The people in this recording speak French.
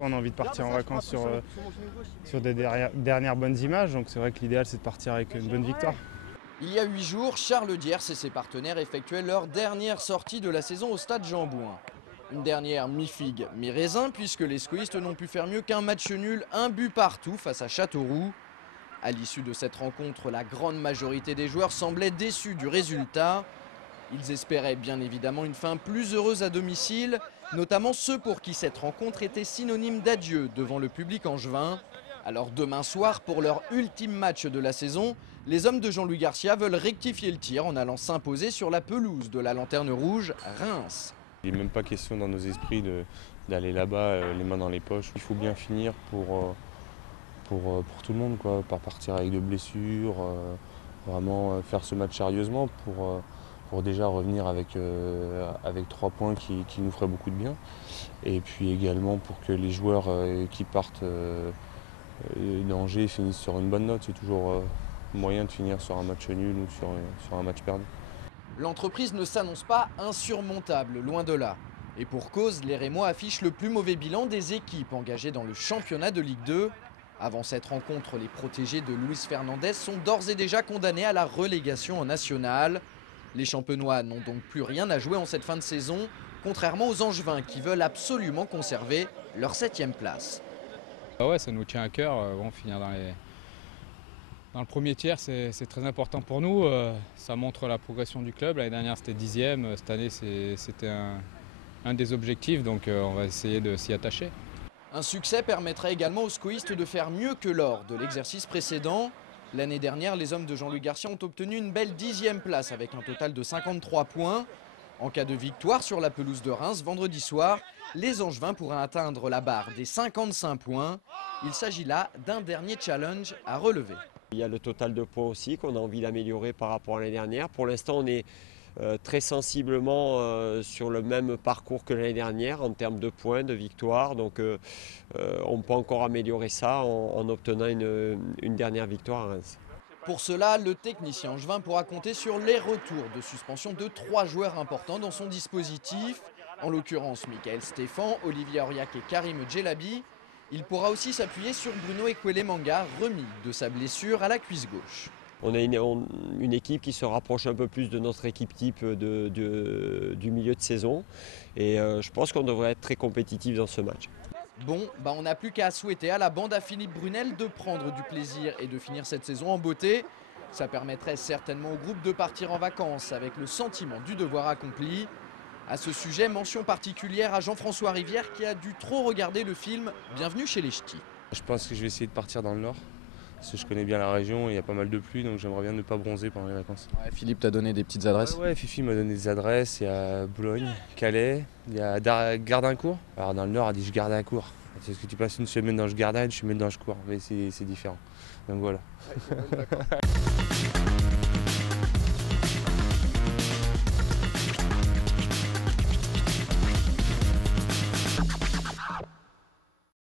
On a envie de partir en vacances sur des dernières bonnes images, donc c'est vrai que l'idéal c'est de partir avec une bonne victoire. Il y a 8 jours, Charles Diers et ses partenaires effectuaient leur dernière sortie de la saison au stade Jean-Bouin. Une dernière mi-figue, mi-raisin, puisque les squistes n'ont pu faire mieux qu'un match nul, un but partout face à Châteauroux. À l'issue de cette rencontre, la grande majorité des joueurs semblaient déçus du résultat. Ils espéraient bien évidemment une fin plus heureuse à domicile, notamment ceux pour qui cette rencontre était synonyme d'adieu devant le public angevin. Alors demain soir, pour leur ultime match de la saison, les hommes de Jean-Louis Garcia veulent rectifier le tir en allant s'imposer sur la pelouse de la Lanterne Rouge, Reims. Il n'est même pas question dans nos esprits d'aller là-bas les mains dans les poches. Il faut bien finir pour tout le monde, quoi. Pas partir avec de blessures, vraiment faire ce match sérieusement pour déjà revenir avec 3 points qui nous feraient beaucoup de bien. Et puis également pour que les joueurs qui partent d'Angers finissent sur une bonne note. C'est toujours moyen de finir sur un match nul ou sur un match perdu. L'entreprise ne s'annonce pas insurmontable, loin de là. Et pour cause, les Rémois affichent le plus mauvais bilan des équipes engagées dans le championnat de Ligue 2. Avant cette rencontre, les protégés de Luis Fernandez sont d'ores et déjà condamnés à la relégation en nationale. Les Champenois n'ont donc plus rien à jouer en cette fin de saison, contrairement aux Angevins qui veulent absolument conserver leur 7e place. Ouais, ça nous tient à cœur. Finir dans le premier tiers, c'est très important pour nous. Ça montre la progression du club. L'année dernière, c'était 10e. Cette année, c'était un des objectifs, donc on va essayer de s'y attacher. Un succès permettrait également aux scoïstes de faire mieux que lors de l'exercice précédent. L'année dernière, les hommes de Jean-Louis Garcia ont obtenu une belle 10e place avec un total de 53 points. En cas de victoire sur la pelouse de Reims vendredi soir, les Angevins pourraient atteindre la barre des 55 points. Il s'agit là d'un dernier challenge à relever. Il y a le total de points aussi qu'on a envie d'améliorer par rapport à l'année dernière. Pour l'instant, on est très sensiblement sur le même parcours que l'année dernière en termes de points, de victoires. Donc on peut encore améliorer ça en obtenant une dernière victoire à Reims. Pour cela, le technicien angevin pourra compter sur les retours de suspension de 3 joueurs importants dans son dispositif. En l'occurrence, Michael Stéphan, Olivier Auriac et Karim Djelabi. Il pourra aussi s'appuyer sur Bruno Ekwele-Manga, remis de sa blessure à la cuisse gauche. On a une équipe qui se rapproche un peu plus de notre équipe type du milieu de saison. Et je pense qu'on devrait être très compétitif dans ce match. Bon, on n'a plus qu'à souhaiter à la bande à Philippe Brunel de prendre du plaisir et de finir cette saison en beauté. Ça permettrait certainement au groupe de partir en vacances avec le sentiment du devoir accompli. À ce sujet, mention particulière à Jean-François Rivière qui a dû trop regarder le film Bienvenue chez les Ch'tis. Je pense que je vais essayer de partir dans le nord, parce que je connais bien la région et il y a pas mal de pluie, donc j'aimerais bien ne pas bronzer pendant les vacances. Ouais, Philippe t'a donné des petites adresses. Ouais, Fifi m'a donné des adresses, il y a Boulogne, Calais, il y a Gardincourt. Alors dans le nord, elle dit je Gardincourt. C'est ce que tu passes une semaine dans le Gardin, une semaine dans le cours, mais c'est différent. Donc voilà.